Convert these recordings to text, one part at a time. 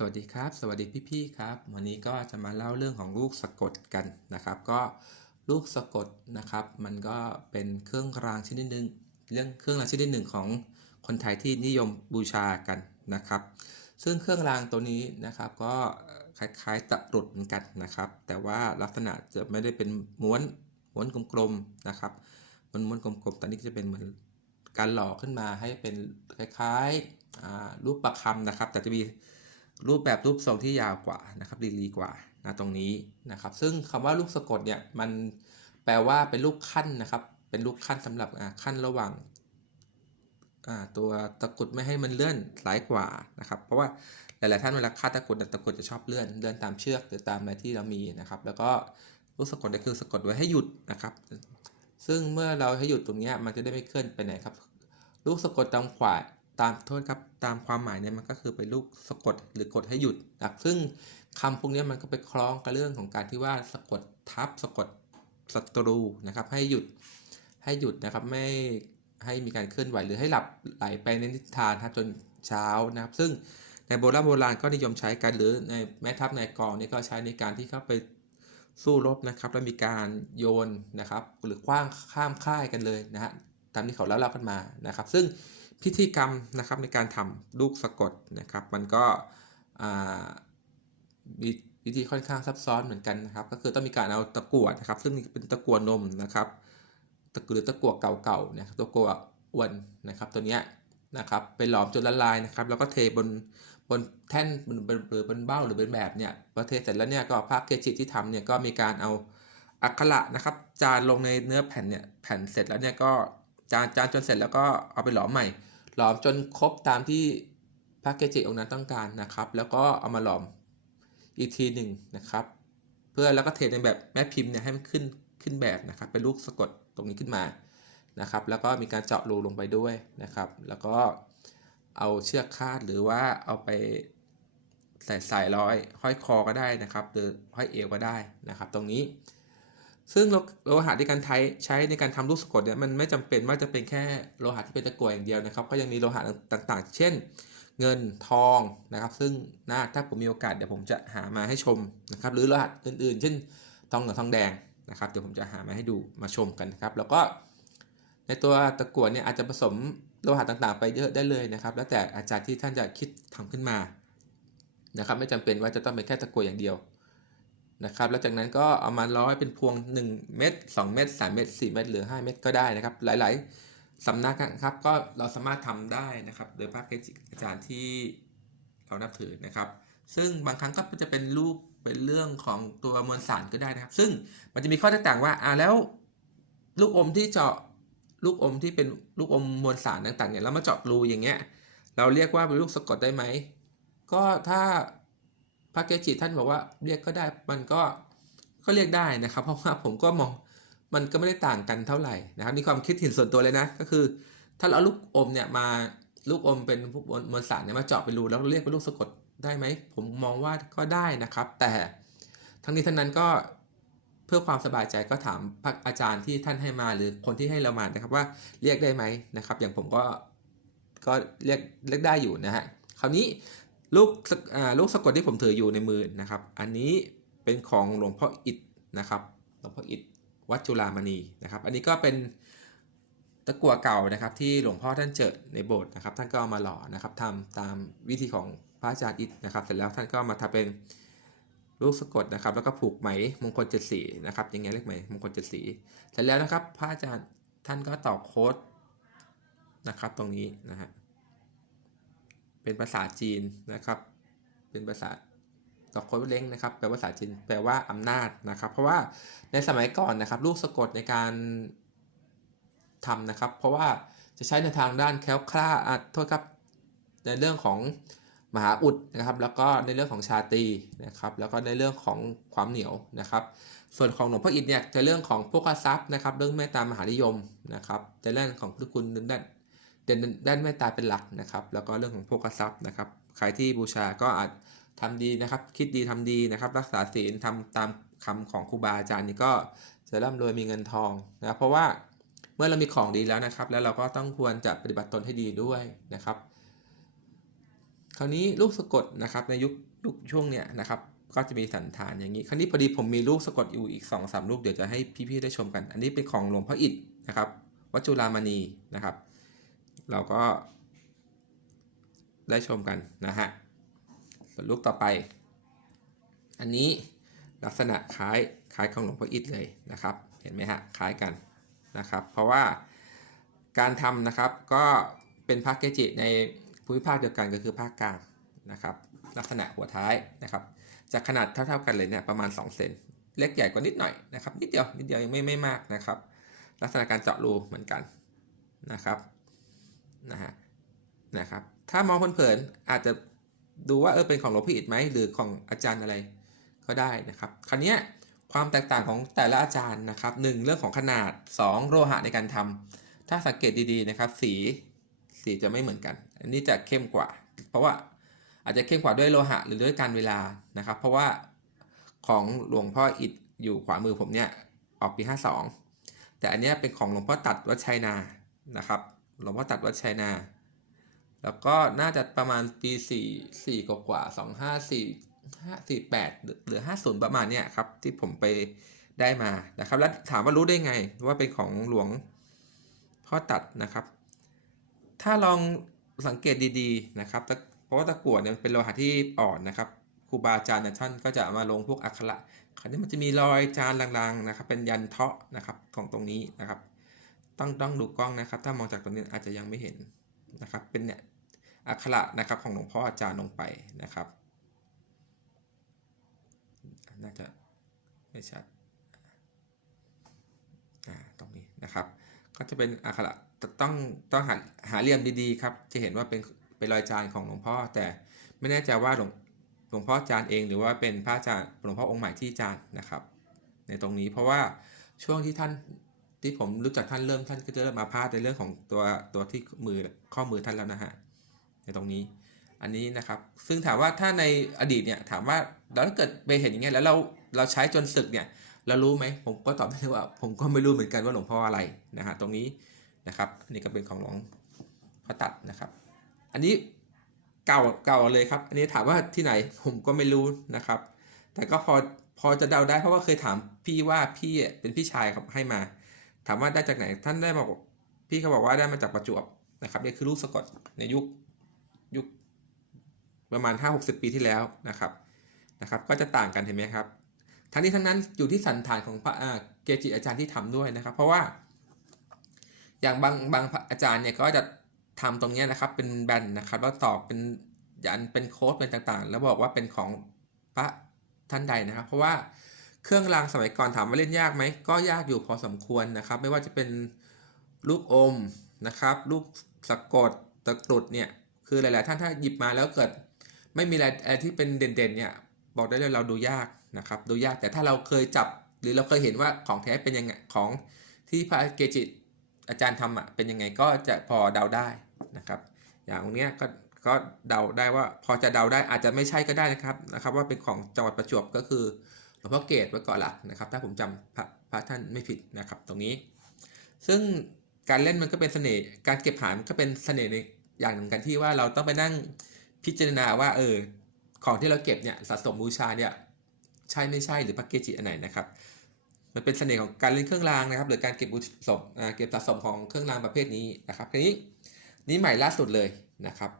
สวัสดีครับ สวัสดีพี่ๆครับ วันนี้ก็จะมาเล่าเรื่องของลูกสะกดกันนะครับ ก็ลูกสะกดนะครับ มันก็เป็นเครื่องรางชนิดหนึ่งเรื่องเครื่องรางชนิดหนึ่งของคนไทยที่นิยมบูชากันนะครับ ซึ่งเครื่องรางตัวนี้นะครับก็คล้ายๆตะกรุดเหมือนกันนะครับ แต่ว่าลักษณะจะไม่ได้เป็นม้วนม้วนกลมๆนะครับมันม้วนกลมๆต่นี่จะเป็นเหมือนการหล่อขึ้นมาให้เป็นคล้ายๆรูปประคำนะครับ แต่จะมี รูปแบบรูปทรงที่ยาวกว่านะครับดีๆกว่านะตรงนี้นะครับ ซึ่งคำว่าลูกสะกดเนี่ยมันแปลว่าเป็นลูกขั้นนะครับ เป็นลูกขั้นสำหรับอ่าขั้นระหว่างอ่าตัวตะกุดไม่ให้มันเลื่อนสายกว่านะครับ เพราะว่าหลายๆท่านเวลาคาดตะกุดตะกุดจะชอบเลื่อนเลื่อนตามเชือกหรือตามอะไรที่เรามีนะครับ แล้วก็ลูกสะกดเนี่ยคือสะกดไว้ให้หยุดนะครับ ซึ่งเมื่อเราให้หยุดตรงนี้มันจะได้ไม่เคลื่อนไปไหนครับ ลูกสะกดตามขวา ตามโทษครับตามความหมายเนี่ยมันก็คือเป็นลูกสะกดหรือกดให้หยุดนะครับซึ่งคำพวกนี้มันก็ไปคล้องกับเรื่องของการที่ว่าสะกดทับสะกดศัตรูนะครับ ให้หยุดให้หยุดนะครับไม่ให้มีการเคลื่อนไหวหรือให้หลับไหลไปในนิทานครับจนเช้านะครับ ซึ่งในโบราณโบราณก็นิยมใช้กันหรือในแม่ทัพในกองนี่ก็ใช้ในการที่เข้าไปสู้รบนะครับ แล้วมีการโยนนะครับ หรือคว้างข้ามค่ายกันเลยนะฮะตามที่เขาเล่าๆกันมานะครับ ซึ่ง พิธีกรรมนะครับในการทำลูกสะกดนะครับ มันก็มีวิธีค่อนข้างซับซ้อนเหมือนกันนะครับ ก็คือต้องมีการเอาตะกั่วนะครับ ซึ่งเป็นตะกั่วนมนะครับตะกั่วหรือตะกั่วเก่าๆนะครับตะกั่วอ้วนนะครับตัวเนี้ยนะครับไปหลอมจนละลายนะครับ แล้วก็เทบนบนแท่นหรือบนหรือบนเบ้าหรือเป็นแบบเนี่ยพอเทเสร็จแล้วเนี่ยก็พระเกจิที่ทำเนี่ยก็มีการเอาอักขระนะครับ จานลงในเนื้อแผ่นเนี่ยแผ่นเสร็จแล้วเนี่ยก็ จานจานจนเสร็จแล้วก็เอาไปหลอมใหม่ หลอมจนครบตามที่พระเกจิองค์นั้นต้องการนะครับ แล้วก็เอามาหลอมอีกทีหนึ่งนะครับ เพื่อแล้วก็เทในแบบแม่พิมพ์เนี่ยให้มันขึ้นขึ้นแบบนะครับ เป็นลูกสะกดตรงนี้ขึ้นมานะครับ แล้วก็มีการเจาะรูลงไปด้วยนะครับ แล้วก็เอาเชือกคาดหรือว่าเอาไปใส่สายร้อยห้อยคอก็ได้นะครับ หรือห้อยเอวก็ได้นะครับ ตรงนี้ ซึ่งโลโลหะที่การใช้ใช้ในการทำลูกสะกดเนี่ยมันไม่จำเป็นว่าจะเป็นแค่โลหะที่เป็นตะกั่วอย่างเดียวนะครับ ก็ยังมีโลหะต่างๆ เช่น เงินทองนะครับ ซึ่งนะถ้าผมมีโอกาสเดี๋ยวผมจะหามาให้ชมนะครับ หรือโลหะอื่นๆ เช่น ทองเหลืองทองแดงนะครับเดี๋ยวผมจะหามาให้ดูมาชมกันนะครับ แล้วก็ในตัวตะกั่วเนี่ยอาจจะผสมโลหะต่างๆ ไปเยอะได้เลยนะครับ แล้วแต่อาจารย์ที่ท่านจะคิดทำขึ้นมานะครับ ไม่จำเป็นว่าจะต้องเป็นแค่ตะกั่วอย่างเดียว นะครับแล้วจากนั้นก็เอามาร้อยเป็นพวง 1 เม็ด2เม็ด3เม็ด4เม็ดหรือ 5 เม็ดก็ได้นะครับ หลาย ๆสำนักนะครับก็เราสามารถทำได้นะครับโดยพระเกจิอาจารย์ที่เรานับถือนะครับ ซึ่งบางครั้งก็จะเป็นรูปเป็นเรื่องของตัวมวลสารก็ได้นะครับ ซึ่งมันจะมีข้อแตกต่างว่าอ่าแล้วลูกอมที่เจาะลูกอมที่เป็นลูกอมมวลสารต่างๆเนี่ยแล้วมาเจาะรูอย่างเงี้ยเราเรียกว่าเป็นลูกสะกดได้ไหมก็ถ้า ระเกจิท่านบอกว่าเรียกก็ได้มันก็ก็เรียกได้นะครับ เพราะว่าผมก็มองมันก็ไม่ได้ต่างกันเท่าไหร่นะครับนี่ความคิดเห็นส่วนตัวเลยนะ ก็คือ ถ้าเราลูกอมเนี่ยมาลูกอมเป็นพวกมวลสารเนี่ยมาเจาะเป็นรูแล้วเรียกเป็นลูกสะกดได้ไหมผมมองว่าก็ได้นะครับ แต่ทั้งนี้ทั้งนั้นก็เพื่อความสบายใจก็ถามพระอาจารย์ที่ท่านให้มาหรือคนที่ให้เรามานะครับว่าเรียกได้ไหมนะครับ อย่างผมก็ก็เรียกเรียกได้อยู่นะฮะคราวนี้ ลูกสะอ่าลูกสะกดที่ผมถืออยู่ในมือนะครับ อันนี้เป็นของหลวงพ่ออิฐนะครับ หลวงพ่ออิฐวัดจุฬามณีนะครับ อันนี้ก็เป็นตะกั่วเก่านะครับ ที่หลวงพ่อท่านเจอในโบสถ์นะครับ ท่านก็เอามาหล่อนะครับทำตามวิธีของพระอาจารย์อิฐนะครับ เสร็จแล้วท่านก็มาทำเป็นลูกสะกดนะครับ แล้วก็ผูกไหมมงคลเจ็ดสีนะครับย่างเงี้ยเรียกไหมมงคลเจ็ดสีเสร็จแล้วนะครับ พระอาจารย์ท่านก็ต่อโค้ดนะครับตรงนี้นะฮะ เป็นภาษาจีนนะครับ เป็นภาษาตอกโคดเล้งนะครับแปลว่าภาษาจีนแปลว่าอำนาจนะครับ เพราะว่าในสมัยก่อนนะครับลูกสะกดในการทำนะครับ เพราะว่าจะใช้ในทางด้านแคล้วคลาดโทษครับในเรื่องของมหาอุดนะครับ แล้วก็ในเรื่องของชาตีนะครับ แล้วก็ในเรื่องของความเหนียวนะครับ ส่วนของหลวงพ่ออิฐเนี่ยจะเรื่องของพวกทรัพย์นะครับ เรื่องเมตตามหานิยมนะครับ จะเรื่องของพุทธคุณด้าน ด่นด้านเมตตาเป็นหลักนะครับ แล้วก็เรื่องของโภคทรัพย์นะครับ ใครที่บูชาก็อาจทำดีนะครับ คิดดีทำดีนะครับ รักษาศีลทำตามคำของครูบาอาจารย์นี่ก็จะร่ำรวยมีเงินทองนะเพราะว่าเมื่อเรามีของดีแล้วนะครับ แล้วเราก็ต้องควรจะปฏิบัติตนให้ดีด้วยนะครับ คราวนี้ลูกสะกดนะครับในยุคยุคช่วงเนี้ยนะครับก็จะมีสันฐานอย่างนี้ คราวนี้พอดีผมมีลูกสะกดอยู่อีก2อสามลูกเดี๋ยวจะให้พี่ๆได้ชมกัน อันนี้เป็นของหลวงพ่ออิฐนะครับ วัจุฬามณีนะครับ เราก็ได้ชมกันนะฮะส่วนลูกต่อไป อันนี้ลักษณะคล้ายคล้ายของหลวงพ่ออิฐเลยนะครับ เห็นไหมฮะคล้ายกันนะครับ เพราะว่าการทำนะครับก็เป็นพระเกจิในภูมิภาคเดียวกันก็คือภาคกลางนะครับ ลักษณะหัวท้ายนะครับจะขนาดเท่าๆกันเลยเนี่ยประมาณ 2 เซนเล็กใหญ่กว่านิดหน่อยนะครับนิดเดียวนิดเดียวยังไม่ไม่มากนะครับ ลักษณะการเจาะรูเหมือนกันนะครับ นะฮะนะครับ ถ้ามองเผินๆอาจจะดูว่าเออเป็นของหลวงพ่ออิฐไหมหรือของอาจารย์อะไรก็ได้นะครับ คราวนี้ความแตกต่างของแต่ละอาจารย์นะครับหนึ่งเรื่องของขนาด 2 โลหะในการทำถ้าสังเกตดีๆนะครับ สีสีจะไม่เหมือนกัน อันนี้จะเข้มกว่า เพราะว่าอาจจะเข้มกว่าด้วยโลหะหรือด้วยการเวลานะครับ เพราะว่าของหลวงพ่ออิฐอยู่ขวามือผมเนี่ยออกปี 52 แต่อันนี้เป็นของหลวงพ่อตัดวัดชัยนานะครับ หลวงพ่อตัดวัดชัยนา แล้วก็น่าจะประมาณปี4 4กว่ากว่ห้า2 5 4 5 4 8หรือ50ประมาณเนี้ยครับ ที่ผมไปได้มานะครับ แล้วถามว่ารู้ได้ไงว่าเป็นของหลวงพ่อตัดนะครับ ถ้าลองสังเกตดีๆนะครับ เพราะว่าตะกั่วเนี่ยเป็นโลหะที่อ่อนนะครับครูบาอาจารย์เนี่ยท่านก็จะมาลงพวกอักขระคราวนี้มันจะมีรอยจานลางๆนะครับ เป็นยันเทาะนะครับของตรงนี้นะครับ ต้องต้องดูกล้องนะครับ ถ้ามองจากตรงนี้อาจจะยังไม่เห็นนะครับ เป็นเนี่ยอักขระนะครับของหลวงพ่ออาจารย์ลงไปนะครับ น่าจะไม่ชัดอ่าตรงนี้นะครับ ก็จะเป็นอักขระต้องต้องหาหาเหลี่ยมดีๆครับ จะเห็นว่าเป็นเป็นรอยจานของหลวงพ่อ แต่ไม่แน่ใจว่าหลวงหลวงพ่อจานเองหรือว่าเป็นพระอาจารย์หลวงพ่อองค์ใหม่ที่จานนะครับ ในตรงนี้เพราะว่าช่วงที่ท่าน ที่ผมรู้จักท่านเริ่มท่านก็จะเริ่มมาพาดในเรื่องของตัวตัวที่มือข้อมือท่านแล้วนะฮะในตรงนี้ อันนี้นะครับ ซึ่งถามว่าถ้าในอดีตเนี่ยถามว่าแล้วถ้าเกิดไปเห็นอย่างเงี้ยแล้วเราเราใช้จนศึกเนี่ยเรารู้ไหมผมก็ตอบได้ว่า ผมก็ไม่รู้เหมือนกันว่าหลวงพ่ออะไรนะฮะตรงนี้นะครับอันนี้ก็เป็นของหลวงพ่อตัดนะครับ อันนี้เก่าเก่าเลยครับ อันนี้ถามว่าที่ไหนผมก็ไม่รู้นะครับ แต่ก็พอพอจะเดาได้เพราะว่าเคยถามพี่ว่าพี่เป็นพี่ชายครับให้มา ถามว่าได้จากไหนท่านได้บอกพี่เขาบอกว่าได้มาจากประจวบนะครับนี่คือลูกสะกดในยุคยุคประมาณ 5-60 ปีที่แล้วนะครับนะครับ ก็จะต่างกันเห็นไหมครับ ทั้งนี้ทั้งนั้นอยู่ที่สันฐานของพระเกจิอาจารย์ที่ทำด้วยนะครับ เพราะว่า อย่างบางบางอาจารย์เนี่ยก็จะทำตรงนี้นะครับ เป็นแบนนะครับแล้วตอกเป็นยันเป็นโค้ดเป็นต่างๆ แล้วบอกว่าเป็นของพระท่านใดนะครับ เพราะว่า เครื่องรางสมัยก่อนถามว่าเล่นยากไหมก็ยากอยู่พอสมควรนะครับ ไม่ว่าจะเป็นลูกอมนะครับ ลูกสะกดตะกรุดเนี่ยคือหลาย ๆ ท่านถ้าหยิบมาแล้วเกิด ไม่มีอะไรที่เป็นเด่น ๆ เนี่ยบอกได้เลยเราดูยากนะครับดูยากแต่ถ้าเราเคยจับหรือเราเคยเห็นว่าของแท้เป็นยังไงของที่พระเกจิอาจารย์ทำอะเป็นยังไงก็จะพอเดาได้นะครับ อย่างเนี้ยก็ก็เดาได้ว่าพอจะเดาได้อาจจะไม่ใช่ก็ได้นะครับนะครับ ว่าเป็นของจังหวัดประจวบก็คือ หลวงพ่อเกตไว้ก่อนลักนะครับ ถ้าผมจำพระพระท่านไม่ผิดนะครับ ตรงนี้ ซึ่งการเล่นมันก็เป็นเสน่ห์การเก็บหามันก็เป็นเสน่ห์ในอย่างหนึ่งกันที่ว่าเราต้องไปนั่งพิจารณาว่าเออของที่เราเก็บเนี่ยสะสมบูชาเนี่ยใช่ไม่ใช่หรือพระเกจิอันไหนนะครับ มันเป็นเสน่ห์ของการเล่นเครื่องรางนะครับ หรือการเก็บบูชมเก็บสะสมของเครื่องรางประเภทนี้นะครับทีนี้นี่ใหม่ล่าสุดเลยนะครับ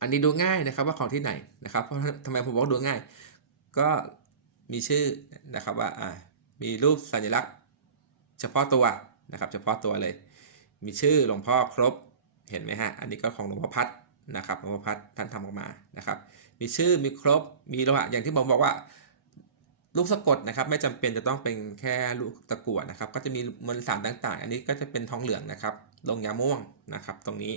อันนี้ดูง่ายนะครับว่าของที่ไหนนะครับเพราะทำไมผมบอกดูง่าย ก็ มีชื่อนะครับว่าอ่ามีรูปสัญลักษณ์ เฉพาะตัวนะครับ เฉพาะตัวเลย มีชื่อหลวงพ่อครบเห็นไหมฮะอันนี้ก็ของหลวงพ่อพัดนะครับหลวงพ่อพัดท่านทำออกมานะครับ มีชื่อมีครบมีโลหะอย่างที่ผมบอกว่าลูกสะกดนะครับไม่จำเป็นจะต้องเป็นแค่ลูกตะกั่วนะครับ ก็จะมีมวลสารต่างๆ อันนี้ก็จะเป็นทองเหลืองนะครับลงยาม่วงนะครับตรงนี้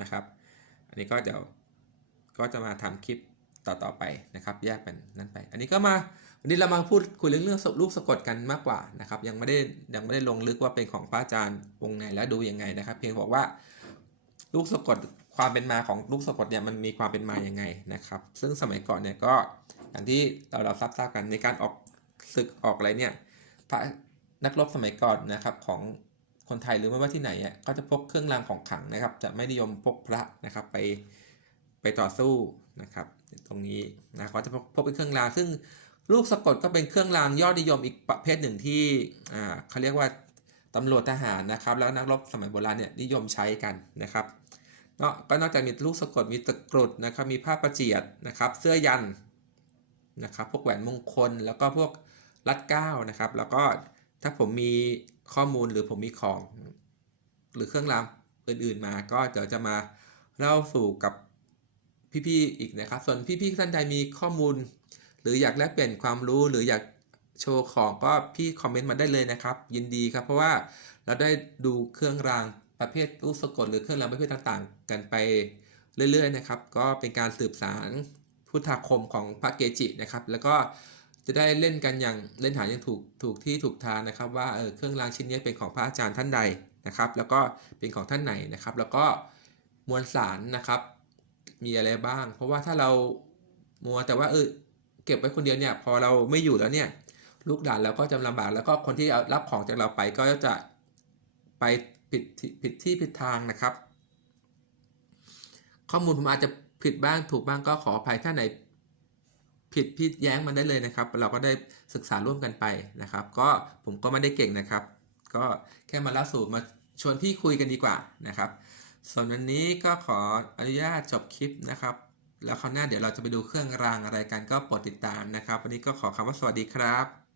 นะครับ อันนี้ก็เดี๋ยวก็จะมาทำคลิปต่อๆไปนะครับ แยกเป็นนั้นไป อันนี้ก็มา วันนี้เรามาพูดคุยเรื่องเรื่องลูกสะกดกันมากกว่านะครับยังไม่ได้ยังไม่ได้ลงลึกว่าเป็นของพระอาจารย์องค์ไหนและดูยังไงนะครับ เพียงบอกว่าลูกสะกดความเป็นมาของลูกสะกดเนี่ยมันมีความเป็นมาอย่างไงนะครับ ซึ่งสมัยก่อนเนี่ยก็อย่างที่เราเราทราบทราบกันในการออกศึกออกอะไรเนี่ยพระนักรบสมัยก่อนนะครับของคนไทยหรือไม่ว่าที่ไหนอะก็จะพกเครื่องรางของขลังนะครับ จะไม่นิยมพกพระนะครับไปไปต่อสู้นะครับ ตรงนี้นะก็จะพบเป็นเครื่องรางซึ่ง ลูกสะกดก็เป็นเครื่องรางยอดนิยมอีกประเภทหนึ่งที่เขาเรียกว่าตำรวจทหารนะครับ แล้วนักรบสมัยโบราณเนี่ยนิยมใช้กันนะครับเนาะก็นอกจากมีลูกสะกดมีตะกรุดนะครับมีผ้าประเจียดนะครับ เสื้อยันนะครับ พวกแหวนมงคลแล้วก็พวกรัดเก้านะครับ แล้วก็ถ้าผมมีข้อมูลหรือผมมีของ หรือเครื่องรางอื่นๆมา ก็เดี๋ยวจะมาเล่าสู่กับพี่ๆอีกนะครับ ส่วนพี่ๆท่านใดมีข้อมูล รืออยากแลกเปลี่ยนความรู้หรืออยากโชว์ของก็พี่คอมเมนต์มาได้เลยนะครับ ยินดีครับ เพราะว่าเราได้ดูเครื่องรางประเภทลูกสะกดหรือเครื่องรางประเภทต่างๆ กันไปเรื่อยๆนะครับ ก็เป็นการสืบสารพุทธาคมของพระเกจินะครับ แล้วก็จะได้เล่นกันอย่างเล่นหาอย่างถูกถูกที่ถูกทางนะครับ ว่าเออเครื่องรางชิ้นนี้เป็นของพระอาจารย์ท่านใดนะครับ แล้วก็เป็นของท่านไหนนะครับ แล้วก็มวลสารนะครับ มีอะไรบ้าง เพราะว่าถ้าเรามัวแต่ว่าเออ เก็บไว้คนเดียวเนี่ยพอเราไม่อยู่แล้วเนี่ยลูกหลานเราก็จะลำบากแล้วก็คนที่รับของจากเราไปก็จะไปผิดที่ผิดที่ผิดทางนะครับ ข้อมูลผมอาจจะผิดบ้างถูกบ้างก็ขออภัยถ้าไหนผิดพิดแย้งมันได้เลยนะครับ เราก็ได้ศึกษาร่วมกันไปนะครับ ก็ผมก็ไม่ได้เก่งนะครับ ก็แค่มาล่าสู่มาชวนพี่คุยกันดีกว่านะครับส่วนวันนี้ก็ขออนุญาตจบคลิปนะครับ แล้วคราวหน้าเดี๋ยวเราจะไปดูเครื่องรางอะไรกันก็โปรดติดตามนะครับ วันนี้ก็ขอคำว่าสวัสดีครับ